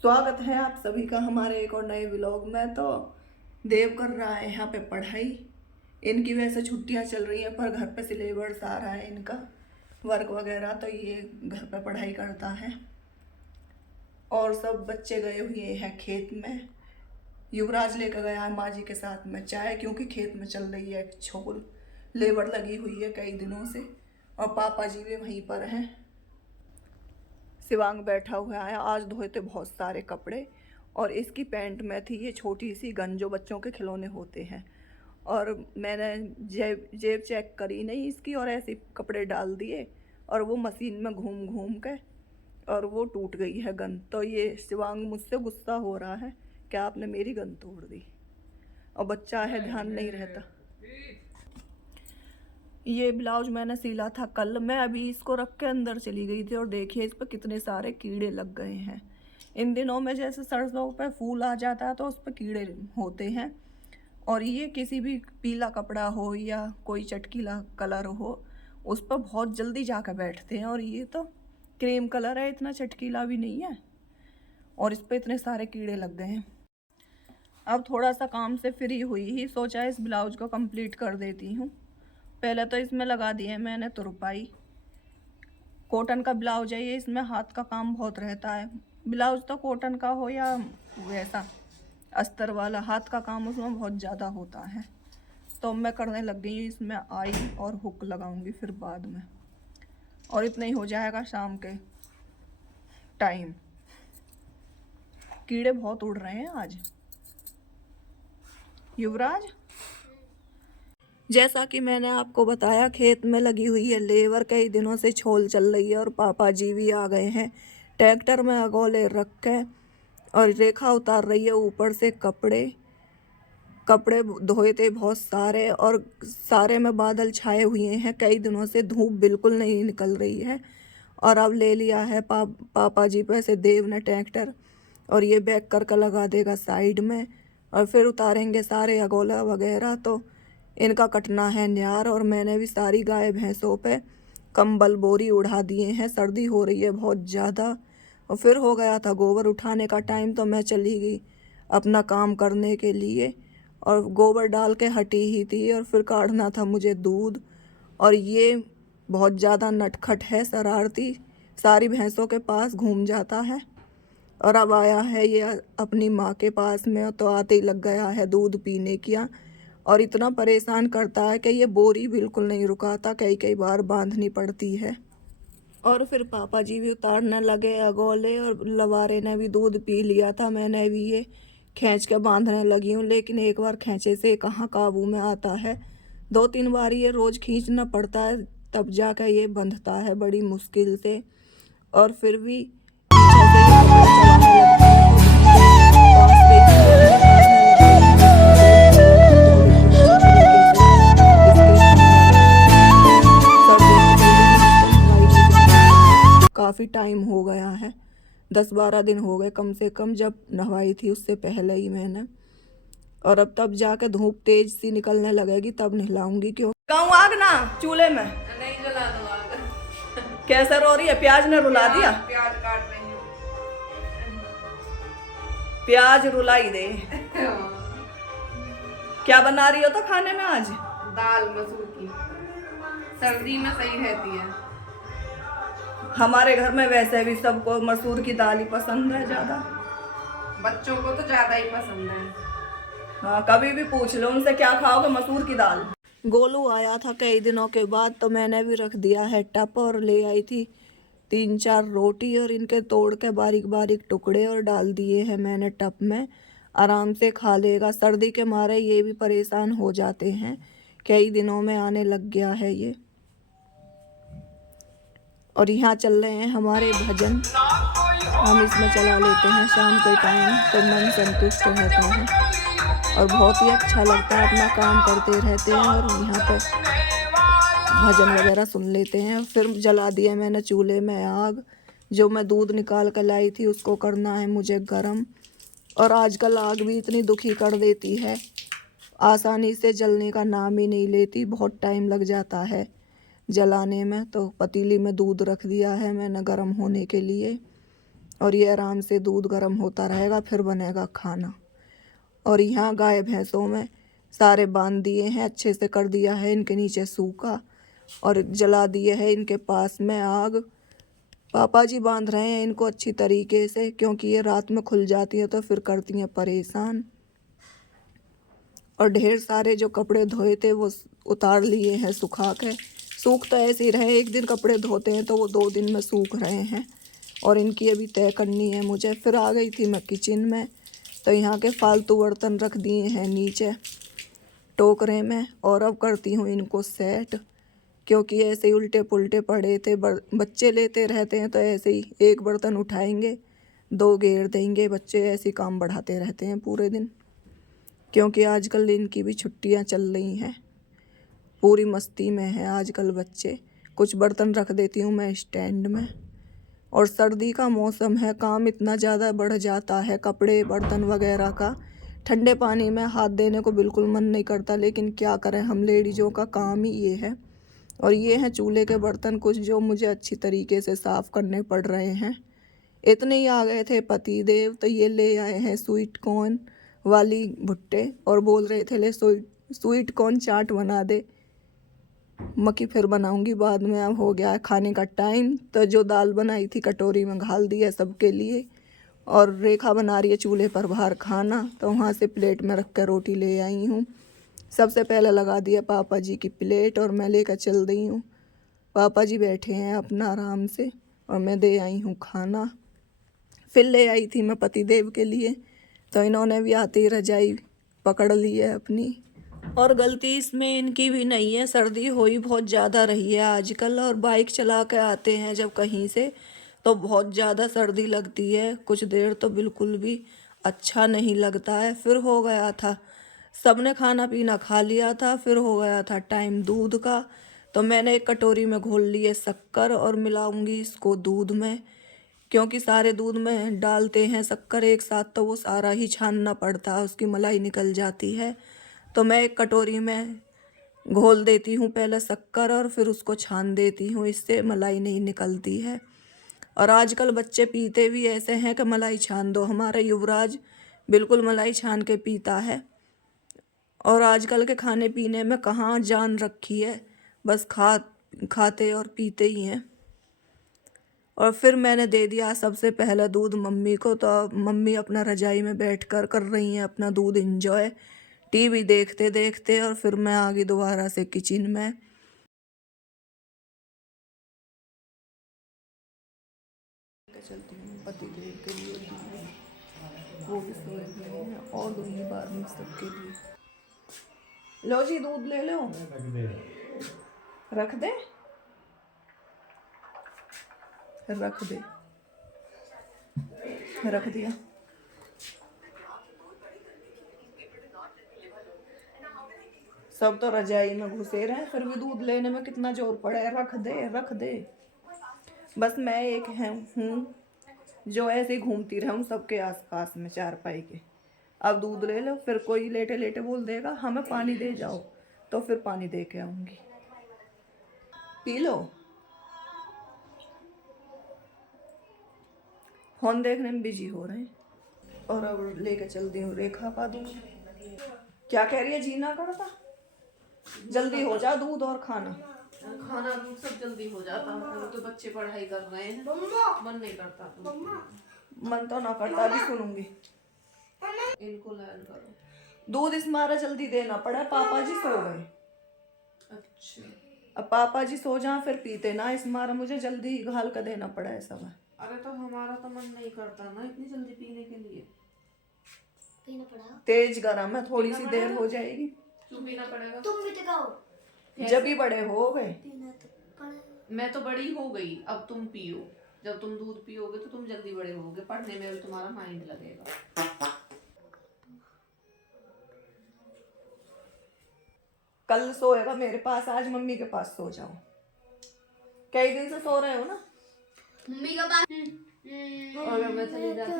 स्वागत है आप सभी का हमारे एक और नए व्लॉग में। तो देव कर रहा है यहाँ पे पढ़ाई। इनकी वैसे छुट्टियाँ चल रही हैं पर घर पे सिलेबस आ रहा है इनका वर्क वगैरह, तो ये घर पे पढ़ाई करता है। और सब बच्चे गए हुए हैं खेत में। युवराज लेकर गया है माँ जी के साथ में चाय, क्योंकि खेत में चल रही है छोल, लेबर लगी हुई है कई दिनों से। और पापा जी भी वहीं पर हैं। शिवांग बैठा हुआ है। आज धोए थे बहुत सारे कपड़े और इसकी पैंट में थी ये छोटी सी गन जो बच्चों के खिलौने होते हैं, और मैंने जेब जेब चेक करी नहीं इसकी और ऐसे कपड़े डाल दिए और वो मशीन में घूम घूम के और वो टूट गई है गन। तो ये शिवांग मुझसे गुस्सा हो रहा है कि आपने मेरी गन तोड़ दी, और बच्चा है ध्यान नहीं रहता। ये ब्लाउज मैंने सिला था कल, मैं अभी इसको रख के अंदर चली गई थी और देखिए इस पर कितने सारे कीड़े लग गए हैं। इन दिनों में जैसे सरसों पे फूल आ जाता है तो उस पर कीड़े होते हैं, और ये किसी भी पीला कपड़ा हो या कोई चटकीला कलर हो उस पर बहुत जल्दी जाकर बैठते हैं। और ये तो क्रीम कलर है, इतना चटकीला भी नहीं है, और इस पर इतने सारे कीड़े लग गए हैं। अब थोड़ा सा काम से फ्री हुई ही सोचा इस ब्लाउज को कंप्लीट कर देती हूँ। पहले तो इसमें लगा दिए मैंने तुरपाई। कॉटन का ब्लाउज है ये, इसमें हाथ का काम बहुत रहता है। ब्लाउज तो कॉटन का हो या वैसा अस्तर वाला, हाथ का काम उसमें बहुत ज़्यादा होता है। तो मैं करने लग गई हूँ। इसमें आई और हुक लगाऊंगी फिर बाद में, और इतना ही हो जाएगा शाम के टाइम। कीड़े बहुत उड़ रहे हैं आज। युवराज, जैसा कि मैंने आपको बताया खेत में लगी हुई है लेबर, कई दिनों से छोल चल रही है और पापा जी भी आ गए हैं ट्रैक्टर में अगोले रख के, और रेखा उतार रही है ऊपर से कपड़े धोए थे बहुत सारे, और सारे में बादल छाए हुए हैं। कई दिनों से धूप बिल्कुल नहीं निकल रही है, और अब ले लिया है पापा जी पे से देव ने ट्रैक्टर, और ये बैक करके लगा देगा साइड में, और फिर उतारेंगे सारे अगोला वगैरह। तो इनका कटना है न्यार, और मैंने भी सारी गाय भैंसों पे कंबल बोरी उड़ा दिए हैं, सर्दी हो रही है बहुत ज़्यादा। और फिर हो गया था गोबर उठाने का टाइम, तो मैं चली गई अपना काम करने के लिए, और गोबर डाल के हटी ही थी। और फिर काढ़ना था मुझे दूध, और ये बहुत ज़्यादा नटखट है, शरारती, सारी भैंसों के पास घूम जाता है। और अब आया है ये अपनी माँ के पास में, तो आते ही लग गया है दूध पीने किया, और इतना परेशान करता है कि ये बोरी बिल्कुल नहीं रुकाता, कई कई बार बांधनी पड़ती है। और फिर पापा जी भी उतारने लगे अगोले, और लवारे ने भी दूध पी लिया था। मैंने भी ये खींच के बांधने लगी हूँ, लेकिन एक बार खींचे से कहाँ काबू में आता है। 2-3 बार ये रोज़ खींचना पड़ता है, तब जाकर ये बंधता है बड़ी मुश्किल से। और फिर भी पीछे से ये कपड़े चबाने लगता है, तो वहीं पास गई थी मैंने, काढ़ने लग गई हूँ। इसमें दूध पीने का 2 लीटर अच्छे तरीके से इसके ठंडा रहता है। सर्दी में जल्दी भी इसको नहवाई नहीं जाती, काफ़ी टाइम हो गया है, 10-12 दिन हो गए कम से कम जब नहवाई थी, उससे पहले ही मैंने। और अब तब जाके धूप तेज सी निकलने लगेगी तब नहलाऊंगी। क्यों कहूँ आग ना चूल्हे में नहीं जला दो आग। कैसे रो रही है? प्याज ने रुला दिया। प्याज काट रही हूँ। प्याज रुलाई दे। क्या बना रही हो तो खाने में आज? दाल मसूर की, सर्दी में सही रहती है। हमारे घर में वैसे भी सबको मसूर की दाल ही पसंद है ज्यादा। बच्चों को तो ज्यादा ही पसंद है। हाँ, कभी भी पूछ लो उनसे क्या खाओगे, मसूर की दाल। गोलू आया था कई दिनों के बाद, तो मैंने भी रख दिया है टप, और ले आई थी 3-4 रोटी, और इनके तोड़ के बारीक बारीक टुकड़े और डाल दिए हैं मैंने टप में। आराम से खा लेगा, सर्दी के मारे ये भी परेशान हो जाते हैं, कई दिनों में आने लग गया है ये। और यहाँ चल रहे हैं हमारे भजन, हम इसमें चला लेते हैं शाम के टाइम, तो मन संतुष्ट रहता है और बहुत ही अच्छा लगता है। अपना काम करते रहते हैं और यहाँ पर भजन वगैरह सुन लेते हैं। फिर जला दिया मैंने चूल्हे में आग, जो मैं दूध निकाल कर लाई थी उसको करना है मुझे गरम। और आजकल आग भी इतनी दुखी कर देती है, आसानी से जलने का नाम ही नहीं लेती, बहुत टाइम लग जाता है जलाने में। तो पतीली में दूध रख दिया है मैंने गरम होने के लिए, और ये आराम से दूध गर्म होता रहेगा, फिर बनेगा खाना। और यहाँ गाय भैंसों में सारे बांध दिए हैं, अच्छे से कर दिया है इनके नीचे सूखा, और जला दिए है इनके पास में आग। पापा जी बांध रहे हैं इनको अच्छी तरीके से, क्योंकि ये रात में खुल जाती है तो फिर करती हैं परेशान। और ढेर सारे जो कपड़े धोए थे वो उतार लिए हैं सुखा के। सूख तो ऐसे ही रहे, एक दिन कपड़े धोते हैं तो वो 2 दिन में सूख रहे हैं। और इनकी अभी तय करनी है मुझे। फिर आ गई थी मैं किचन में, तो यहाँ के फालतू बर्तन रख दिए हैं नीचे टोकरे में, और अब करती हूँ इनको सेट, क्योंकि ऐसे ही उल्टे पुल्टे पड़े थे। बच्चे लेते रहते हैं तो ऐसे ही एक बर्तन उठाएंगे, 2 घेर देंगे। बच्चे ऐसे ही काम बढ़ाते रहते हैं पूरे दिन, क्योंकि आजकल इनकी भी छुट्टियां चल रही हैं, पूरी मस्ती में हैं आजकल बच्चे। कुछ बर्तन रख देती हूँ मैं स्टैंड में। और सर्दी का मौसम है, काम इतना ज़्यादा बढ़ जाता है कपड़े बर्तन वगैरह का। ठंडे पानी में हाथ देने को बिल्कुल मन नहीं करता, लेकिन क्या करें, हम लेडीज़ों का काम ही ये है। और ये हैं चूल्हे के बर्तन कुछ जो मुझे अच्छी तरीके से साफ़ करने पड़ रहे हैं। इतने ही आ गए थे पति देव, तो ये ले आए हैं स्वीट कॉर्न वाली भुट्टे, और बोल रहे थे ले स्वीट कॉर्न चाट बना दे। मक्की फिर बनाऊंगी बाद में, अब हो गया है खाने का टाइम। तो जो दाल बनाई थी कटोरी में घाल दी है सबके लिए, और रेखा बना रही है चूल्हे पर बाहर खाना, तो वहाँ से प्लेट में रख कर रोटी ले आई हूँ। सबसे पहले लगा दिया पापा जी की प्लेट, और मैं लेकर चल रही हूँ। पापा जी बैठे हैं अपना आराम से, और मैं दे आई हूँ खाना। फिर ले आई थी मैं पति देव के लिए, तो इन्होंने भी आते ही रजाई पकड़ ली है अपनी। और गलती इसमें इनकी भी नहीं है, सर्दी हो ही बहुत ज़्यादा रही है आजकल। और बाइक चला के आते हैं जब कहीं से, तो बहुत ज़्यादा सर्दी लगती है, कुछ देर तो बिल्कुल भी अच्छा नहीं लगता है। फिर हो गया था, सबने खाना पीना खा लिया था, फिर हो गया था टाइम दूध का। तो मैंने एक कटोरी में घोल लिए शक्कर, और मिलाऊंगी इसको दूध में, क्योंकि सारे दूध में डालते हैं शक्कर एक साथ तो वो सारा ही छानना पड़ता है, उसकी मलाई निकल जाती है। तो मैं एक कटोरी में घोल देती हूँ पहले शक्कर, और फिर उसको छान देती हूँ, इससे मलाई नहीं निकलती है। और आजकल बच्चे पीते भी ऐसे हैं कि मलाई छान दो। हमारा युवराज बिल्कुल मलाई छान के पीता है। और आजकल के खाने पीने में कहाँ जान रखी है, बस खाते और पीते ही हैं। और फिर मैंने दे दिया सबसे पहला दूध मम्मी को, तो मम्मी अपना रजाई में बैठकर कर रही हैं अपना दूध एंजॉय, टीवी देखते देखते। और फिर मैं आ गई दोबारा से किचन में। चलती हूँ पति देव के लिए दूध, वो भी सोए हुए हैं, और दूंगी बाद में सबके लिए। लो जी दूध ले लो, रख दे, रख दे, रख दिया। सब तो रजाई में घुसे रहे, फिर भी दूध लेने में कितना जोर पड़ा है। रख दे, रख दे। बस मैं एक हूँ जो ऐसे ही घूमती रहूँ सबके आसपास में चारपाई के। अब दूध ले लो, फिर कोई लेटे लेटे बोल देगा हमें पानी दे जाओ, तो फिर पानी दे के आऊँगी। P low. फोन देखने में बिजी हो रहे हैं। और अब लेके चलती हूँ रेखा का दूध। क्या कह रही है, जीना करता? जल्दी हो जा, दूध और खाना। खाना दूध सब जल्दी हो जाता है, तो बच्चे पढ़ाई कर रहे हैं, मन नहीं करता। मन तो ना करता, अभी सुनूंगी। इनको लर्न करो। दूध इस मारा जल्दी देना पड़ा, पापा जी सो गए। अच्छा, अब पापा जी सो जाए फिर पीते ना, इस मारा मुझे जल्दी घाल कर देना पड़ा है सब। अरे तो हमारा तो मन नहीं करता ना इतनी जल्दी पीने के लिए। पीना पड़ेगा, तेज गरम है, थोड़ी सी देर हो जाएगी। क्यों पीना पड़ेगा? तुम भी दिखाओ। जब भी बड़े हो गए। पीना तो पड़ेगा। मैं तो बड़ी हो गई, अब तुम पियो। जब तुम दूध पियोगे तो तुम जल्दी बड़े होगे, पढ़ने में भी तुम्हारा माइंड लगेगा। कल सोएगा मेरे पास, आज मम्मी के पास सो जाओ। कई दिन से सो रहे हो ना। मम्मी का पास और अगर मैं चली जाती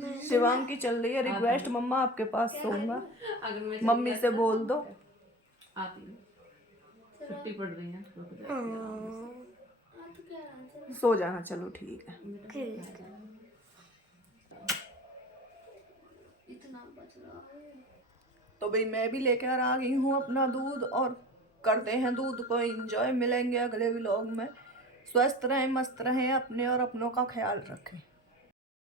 ना, शिवांग की चल रही है रिक्वेस्ट, मम्मा आपके पास सोऊंगा, अगर मैं मम्मी से बोल दो। आती हूँ, छुट्टी पड़ रही है, सो जाना, चलो ठीक है। बच रहा है। तो भाई मैं भी लेकर आ गई हूँ अपना दूध और करते हैं दूध को एंजॉय। मिलेंगे अगले व्लॉग में। स्वस्थ रहें, मस्त रहें, अपने और अपनों का ख्याल रखें।